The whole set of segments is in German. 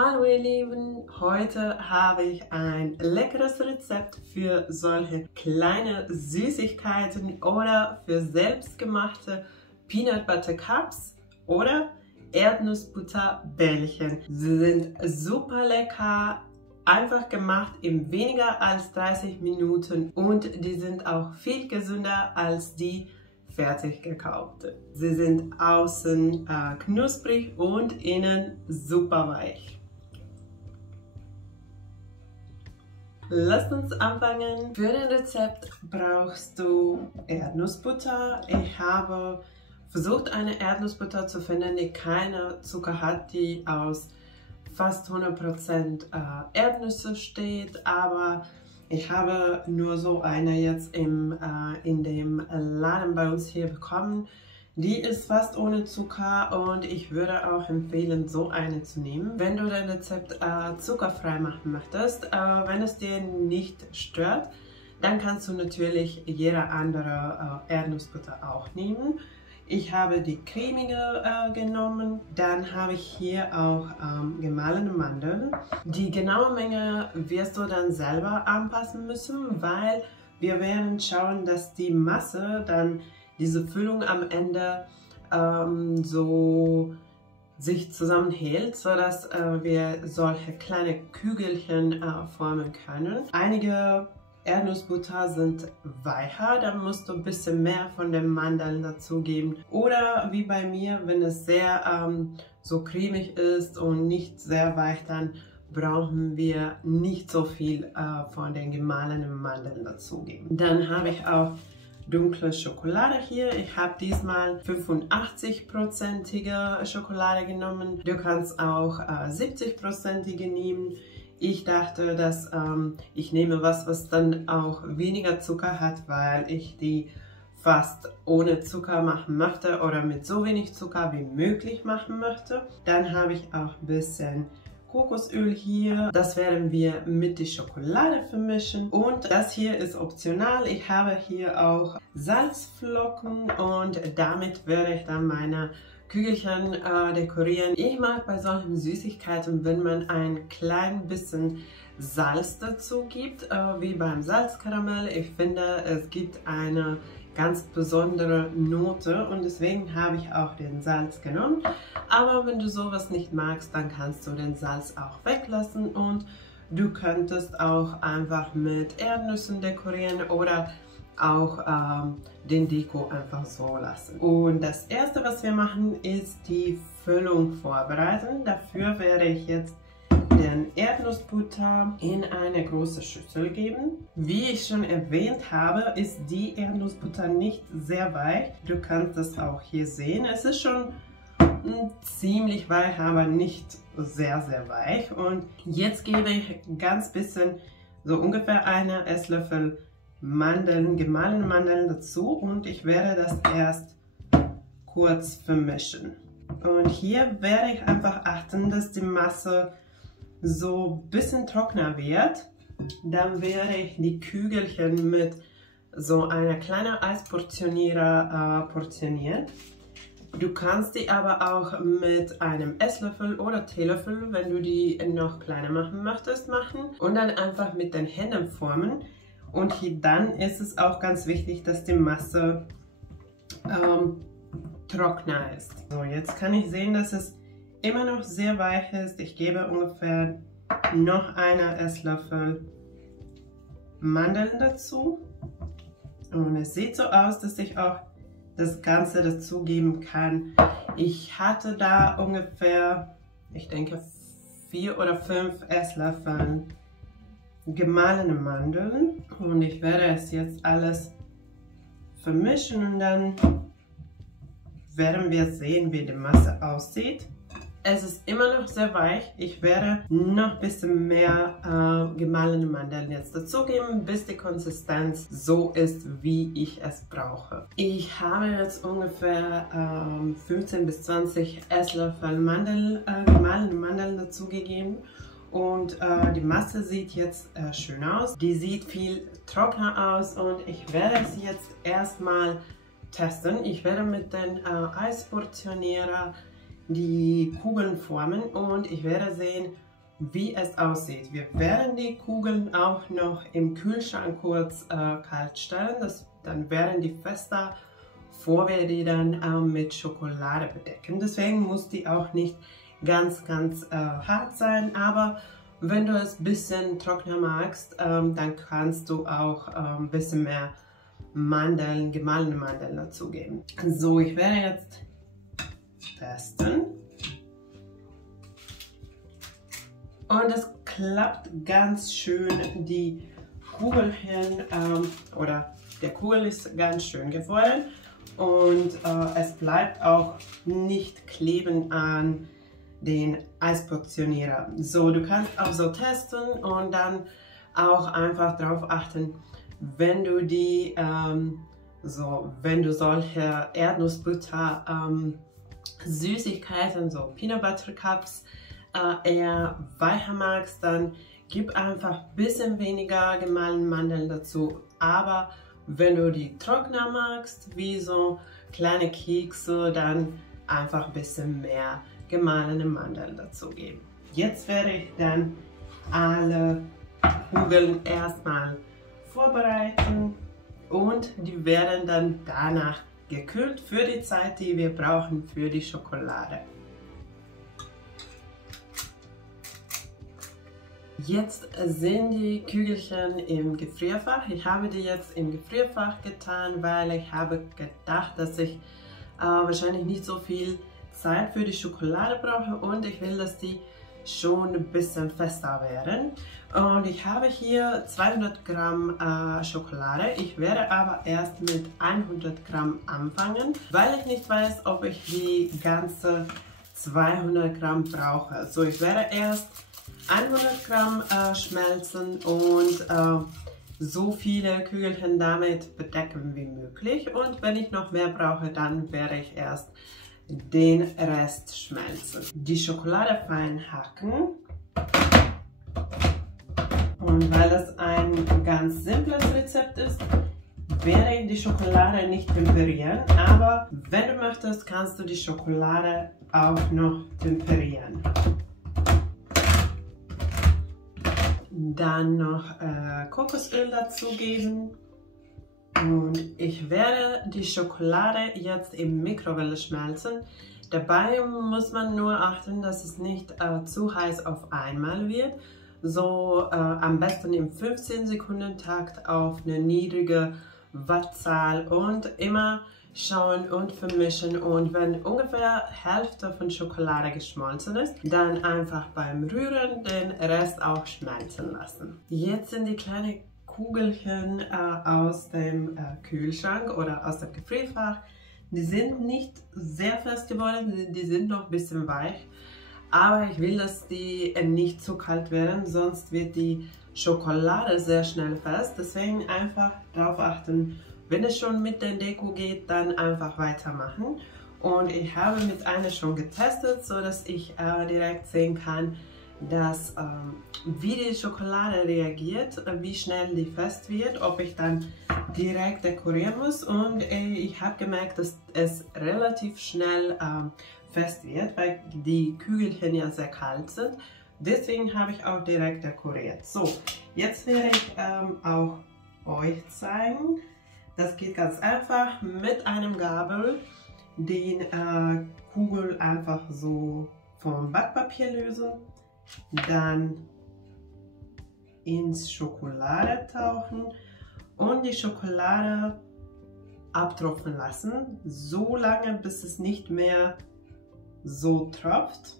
Hallo ihr Lieben, heute habe ich ein leckeres Rezept für solche kleine Süßigkeiten oder für selbstgemachte Peanut Butter Cups oder Erdnussbutterbällchen. Sie sind super lecker, einfach gemacht in weniger als 30 Minuten und die sind auch viel gesünder als die fertig gekaufte. Sie sind außen knusprig und innen super weich. Lasst uns anfangen. Für das Rezept brauchst du Erdnussbutter. Ich habe versucht, eine Erdnussbutter zu finden, die keine Zucker hat, die aus fast 100% Erdnüsse steht, aber ich habe nur so eine jetzt in dem Laden bei uns hier bekommen. Die ist fast ohne Zucker und ich würde auch empfehlen, so eine zu nehmen. Wenn du dein Rezept zuckerfrei machen möchtest, wenn es dir nicht stört, dann kannst du natürlich jede andere Erdnussbutter auch nehmen. Ich habe die cremige genommen, dann habe ich hier auch gemahlene Mandeln. Die genaue Menge wirst du dann selber anpassen müssen, weil wir werden schauen, dass die Masse dann diese Füllung am Ende so sich zusammenhält, sodass wir solche kleine Kügelchen formen können. Einige Erdnussbutter sind weicher, dann musst du ein bisschen mehr von den Mandeln dazugeben. Oder wie bei mir, wenn es sehr so cremig ist und nicht sehr weich, dann brauchen wir nicht so viel von den gemahlenen Mandeln dazugeben. Dann habe ich auch dunkle Schokolade hier. Ich habe diesmal 85%ige Schokolade genommen. Du kannst auch 70%ige nehmen. Ich dachte, dass ich nehme was dann auch weniger Zucker hat, weil ich die fast ohne Zucker machen möchte oder mit so wenig Zucker wie möglich machen möchte. Dann habe ich auch ein bisschen Kokosöl hier. Das werden wir mit der Schokolade vermischen. Und das hier ist optional. Ich habe hier auch Salzflocken und damit werde ich dann meine Kügelchen dekorieren. Ich mag bei solchen Süßigkeiten, wenn man ein klein bisschen Salz dazu gibt, wie beim Salzkaramell. Ich finde, es gibt eine ganz besondere Note und deswegen habe ich auch den Salz genommen. Aber wenn du sowas nicht magst, dann kannst du den Salz auch weglassen und du könntest auch einfach mit Erdnüssen dekorieren oder auch den Deko einfach so lassen. Und das erste, was wir machen, ist die Füllung vorbereiten. Dafür werde ich jetzt den Erdnussbutter in eine große Schüssel geben. Wie ich schon erwähnt habe, ist die Erdnussbutter nicht sehr weich. Du kannst es auch hier sehen. Es ist schon ziemlich weich, aber nicht sehr, sehr weich. Und jetzt gebe ich ganz bisschen, so ungefähr eine Esslöffel Mandeln, gemahlene Mandeln dazu und ich werde das erst kurz vermischen. Und hier werde ich einfach achten, dass die Masse so ein bisschen trockener wird. Dann werde ich die Kügelchen mit so einer kleinen Eisportionierer portionieren. Du kannst die aber auch mit einem Esslöffel oder Teelöffel, wenn du die noch kleiner machen möchtest, machen und dann einfach mit den Händen formen. Und hier dann ist es auch ganz wichtig, dass die Masse trockener ist. So, jetzt kann ich sehen, dass es immer noch sehr weich ist. Ich gebe ungefähr noch einen Esslöffel Mandeln dazu. Und es sieht so aus, dass ich auch das Ganze dazugeben kann. Ich hatte da ungefähr, ich denke, 4 oder 5 Esslöffel gemahlene Mandeln und ich werde es jetzt alles vermischen und dann werden wir sehen, wie die Masse aussieht. Es ist immer noch sehr weich. Ich werde noch ein bisschen mehr gemahlene Mandeln jetzt dazugeben, bis die Konsistenz so ist, wie ich es brauche. Ich habe jetzt ungefähr 15 bis 20 Esslöffel gemahlene Mandeln dazugegeben. Und die Masse sieht jetzt schön aus. Die sieht viel trockener aus und ich werde es jetzt erstmal testen. Ich werde mit dem Eisportionierer die Kugeln formen und ich werde sehen, wie es aussieht. Wir werden die Kugeln auch noch im Kühlschrank kurz kalt stellen. Dann werden die fester, bevor wir die dann mit Schokolade bedecken. Deswegen muss die auch nicht ganz hart sein, aber wenn du es ein bisschen trockener magst, dann kannst du auch ein bisschen mehr Mandeln, gemahlene Mandeln dazugeben. So, ich werde jetzt testen. Und es klappt ganz schön. Die Kugelchen oder der Kugel ist ganz schön geworden und es bleibt auch nicht kleben an den Eisportionierer. So, du kannst auch so testen und dann auch einfach darauf achten, wenn du die wenn du solche Erdnussbutter Süßigkeiten, so Peanut Butter Cups eher weicher magst, dann gib einfach ein bisschen weniger gemahlene Mandeln dazu. Aber wenn du die trockener magst, wie so kleine Kekse, dann einfach ein bisschen mehr gemahlene Mandeln dazu geben. Jetzt werde ich dann alle Kugeln erstmal vorbereiten und die werden dann danach gekühlt für die Zeit, die wir brauchen für die Schokolade. Jetzt sind die Kügelchen im Gefrierfach. Ich habe die jetzt im Gefrierfach getan, weil ich habe gedacht, dass ich wahrscheinlich nicht so viel Zeit für die Schokolade brauche und ich will, dass die schon ein bisschen fester werden. Und ich habe hier 200 Gramm Schokolade. Ich werde aber erst mit 100 Gramm anfangen, weil ich nicht weiß, ob ich die ganze 200 Gramm brauche. So, ich werde erst 100 Gramm schmelzen und so viele Kügelchen damit bedecken wie möglich. Und wenn ich noch mehr brauche, dann werde ich erst den Rest schmelzen. Die Schokolade fein hacken. Und weil das ein ganz simples Rezept ist, werde ich die Schokolade nicht temperieren. Aber wenn du möchtest, kannst du die Schokolade auch noch temperieren. Dann noch Kokosöl dazugeben. Und ich werde die Schokolade jetzt in Mikrowelle schmelzen. Dabei muss man nur achten, dass es nicht zu heiß auf einmal wird. So am besten im 15-Sekunden-Takt auf eine niedrige Wattzahl und immer schauen und vermischen. Und wenn ungefähr Hälfte von Schokolade geschmolzen ist, dann einfach beim Rühren den Rest auch schmelzen lassen. Jetzt sind die kleinen Kugelchen aus dem Kühlschrank oder aus dem Gefrierfach. Die sind nicht sehr fest geworden, die sind noch ein bisschen weich. Aber ich will, dass die nicht zu kalt werden, sonst wird die Schokolade sehr schnell fest. Deswegen einfach darauf achten, wenn es schon mit der Deko geht, dann einfach weitermachen. Und ich habe mit einer schon getestet, so dass ich direkt sehen kann, dass wie die Schokolade reagiert, wie schnell die fest wird, ob ich dann direkt dekorieren muss. Und ich habe gemerkt, dass es relativ schnell fest wird, weil die Kügelchen ja sehr kalt sind. Deswegen habe ich auch direkt dekoriert. So, jetzt werde ich auch euch zeigen. Das geht ganz einfach mit einem Gabel den Kugel einfach so vom Backpapier lösen, dann ins Schokolade tauchen und die Schokolade abtropfen lassen, so lange bis es nicht mehr so tropft.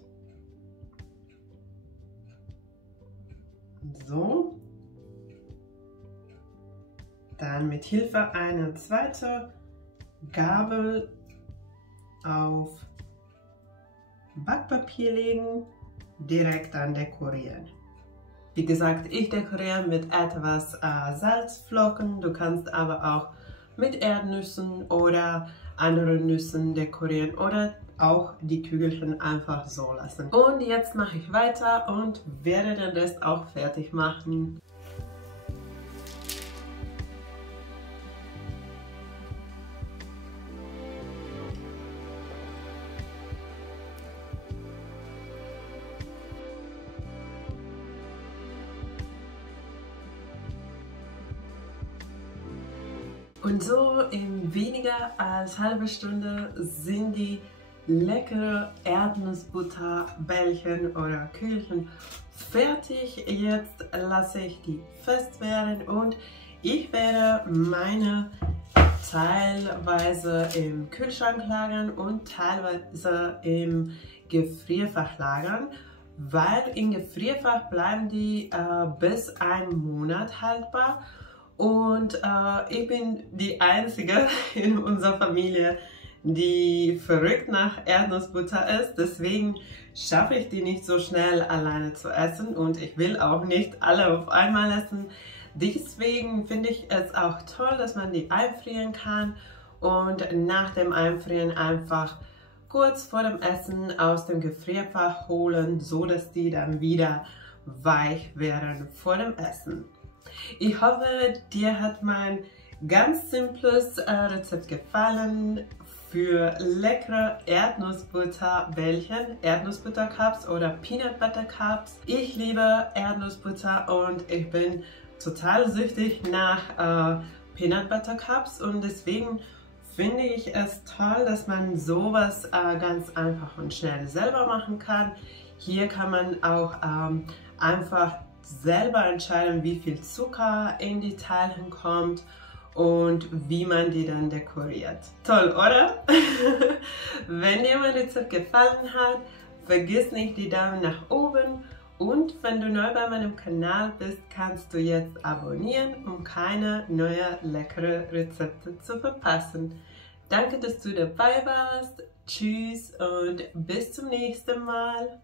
So. Dann mit Hilfe einer zweiten Gabel auf Backpapier legen, direkt dann dekorieren. Wie gesagt, ich dekoriere mit etwas Salzflocken, du kannst aber auch mit Erdnüssen oder anderen Nüssen dekorieren oder auch die Kügelchen einfach so lassen. Und jetzt mache ich weiter und werde den Rest auch fertig machen. Und so in weniger als halbe Stunde sind die leckere Erdnussbutterbällchen oder Kügelchen fertig. Jetzt lasse ich die fest werden und ich werde meine teilweise im Kühlschrank lagern und teilweise im Gefrierfach lagern, weil im Gefrierfach bleiben die bis einen Monat haltbar. Und ich bin die Einzige in unserer Familie, die verrückt nach Erdnussbutter ist. Deswegen schaffe ich die nicht so schnell alleine zu essen und ich will auch nicht alle auf einmal essen. Deswegen finde ich es auch toll, dass man die einfrieren kann und nach dem Einfrieren einfach kurz vor dem Essen aus dem Gefrierfach holen, so dass die dann wieder weich werden vor dem Essen. Ich hoffe, dir hat mein ganz simples Rezept gefallen für leckere Erdnussbutterbällchen, Erdnussbutter-Cups oder Peanut Butter Cups. Ich liebe Erdnussbutter und ich bin total süchtig nach Peanut Butter Cups und deswegen finde ich es toll, dass man sowas ganz einfach und schnell selber machen kann. Hier kann man auch einfach selber entscheiden, wie viel Zucker in die Teilchen kommt und wie man die dann dekoriert. Toll, oder? Wenn dir mein Rezept gefallen hat, vergiss nicht die Daumen nach oben und wenn du neu bei meinem Kanal bist, kannst du jetzt abonnieren, um keine neuen leckeren Rezepte zu verpassen. Danke, dass du dabei warst. Tschüss und bis zum nächsten Mal.